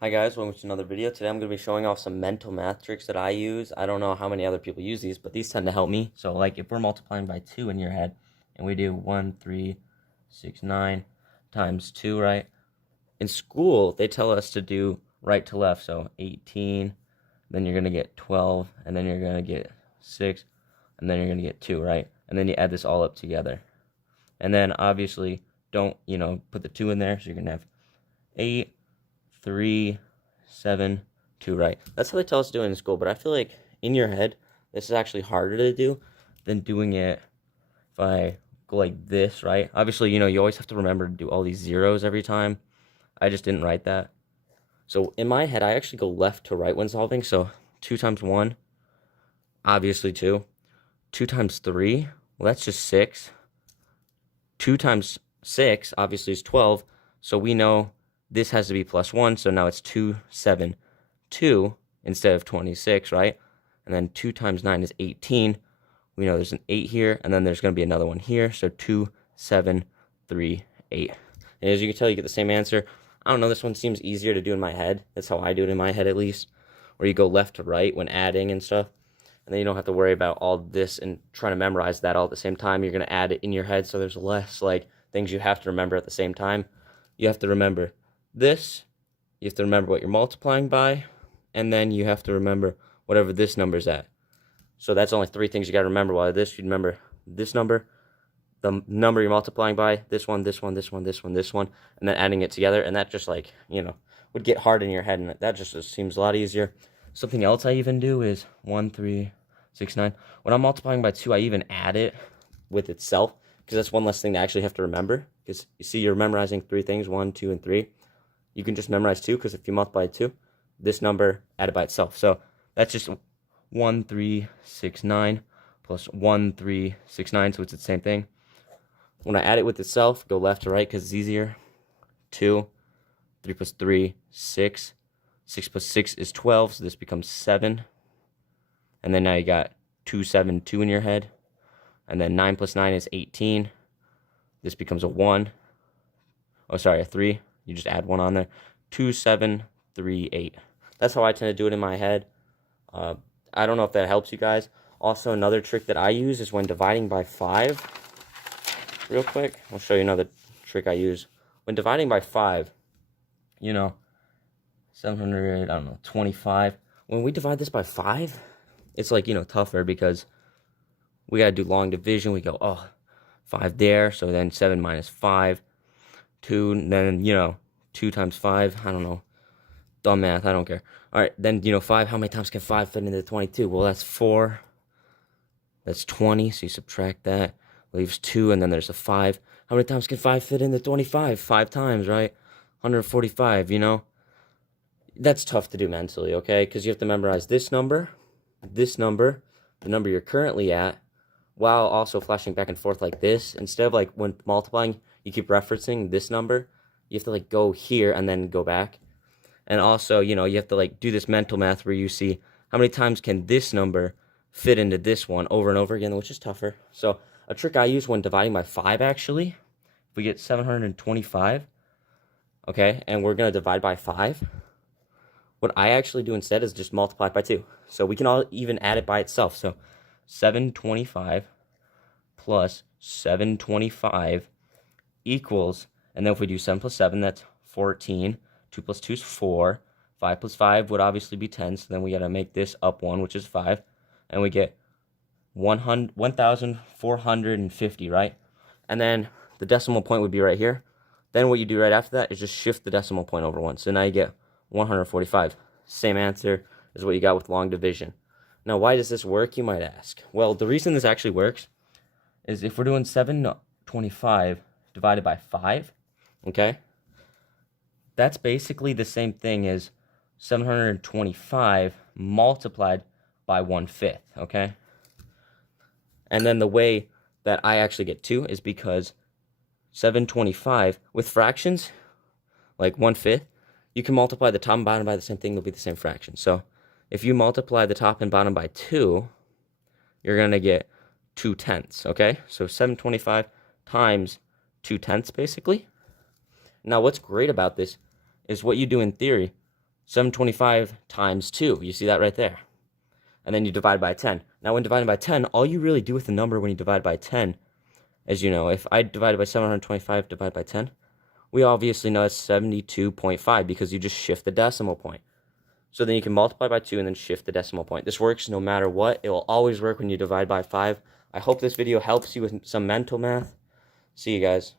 Hi guys, welcome to another video. Today I'm going to be showing off some mental math tricks that I use. I don't know how many other people use these, but these tend to help me. So like if we're multiplying by 2 in your head, and we do 1, 3, 6, 9 times 2, right? In school, they tell us to do right to left, so 18, then you're going to get 12, and then you're going to get 6, and then you're going to get 2, right? And then you add this all up together. And then obviously don't, put the 2 in there, so you're going to have 8, 3, 7, 2, right? That's how they tell us to do it in school, but I feel like in your head, this is actually harder to do than doing it if I go like this, right? Obviously, you always have to remember to do all these zeros every time. I just didn't write that. So in my head, I actually go left to right when solving. So 2 times 1, obviously 2. 2 times 3, well, that's just 6. 2 times 6, obviously, is 12. So we know this has to be plus 1, so now it's 2, 7, 2 instead of 26, right? And then 2 times 9 is 18. We know there's an 8 here, and then there's going to be another one here. So 2, 7, 3, 8. And as you can tell, you get the same answer. I don't know, this one seems easier to do in my head. That's how I do it in my head, at least. Where you go left to right when adding and stuff. And then you don't have to worry about all this and trying to memorize that all at the same time. You're going to add it in your head, so there's less things you have to remember at the same time. You have to remember this, you have to remember what you're multiplying by, and then you have to remember whatever this number's at. So that's only 3 things you got to remember. While this, you remember this number, the number you're multiplying by, this one, this one, this one, this one, this one, and then adding it together. And that just would get hard in your head, and that just seems a lot easier. Something else I even do is 1, 3, 6, 9. When I'm multiplying by 2, I even add it with itself, because that's one less thing to actually have to remember. Because you see, you're memorizing 3 things, 1, 2, and 3. You can just memorize 2, because if you multiply 2, this number added by itself. So that's just 1, 3, 6, 9 plus 1, 3, 6, 9. So it's the same thing. When I add it with itself, go left to right because it's easier. 2, 3 plus 3, 6. 6 plus 6 is 12, so this becomes 7. And then now you got 2, 7, 2 in your head. And then 9 plus 9 is 18. This becomes a 1. Oh, sorry, a 3. You just add 1 on there. 2, 7, 3, 8. That's how I tend to do it in my head. I don't know if that helps you guys. Also, another trick that I use is when dividing by 5. Real quick, I'll show you another trick I use. When dividing by 5, 700, 25. When we divide this by 5, it's tougher because we got to do long division. We go, 5 there, so then 7 minus 5. 2, and then, 2 times 5, I don't know. Dumb math, I don't care. All right, then, 5, how many times can 5 fit into 22? Well, that's 4. That's 20, so you subtract that. Leaves 2, and then there's a 5. How many times can 5 fit into 25? 5 times, right? 145, That's tough to do mentally, okay? Because you have to memorize this number, the number you're currently at, while also flashing back and forth like this. Instead of when multiplying, you keep referencing this number. You have to go here and then go back. And also, you have to do this mental math where you see how many times can this number fit into this one over and over again, which is tougher. So a trick I use when dividing by 5, actually, if we get 725, okay, and we're going to divide by 5, what I actually do instead is just multiply it by 2. So we can all even add it by itself. So 725 plus 725 equals, and then if we do 7 plus 7, that's 14. 2 plus 2 is 4. 5 plus 5 would obviously be 10, so then we got to make this up 1, which is 5. And we get 1,450, right? And then the decimal point would be right here. Then what you do right after that is just shift the decimal point over 1. So now you get 145. Same answer as what you got with long division. Now, why does this work, you might ask? Well, the reason this actually works is if we're doing 725 divided by 5, okay, that's basically the same thing as 725 multiplied by 1/5, okay? And then the way that I actually get 2 is because 725 with fractions, like 1/5, you can multiply the top and bottom by the same thing, they'll be the same fraction. So if you multiply the top and bottom by 2, you're going to get 2/10, okay? So 725 times 2/10, basically. Now, what's great about this is what you do in theory. 725 times 2. You see that right there. And then you divide by 10. Now, when dividing by 10, all you really do with the number when you divide by 10, as you know, if I divided by 725 divided by 10, we obviously know it's 72.5 because you just shift the decimal point. So then you can multiply by 2 and then shift the decimal point. This works no matter what. It will always work when you divide by 5. I hope this video helps you with some mental math. See you guys.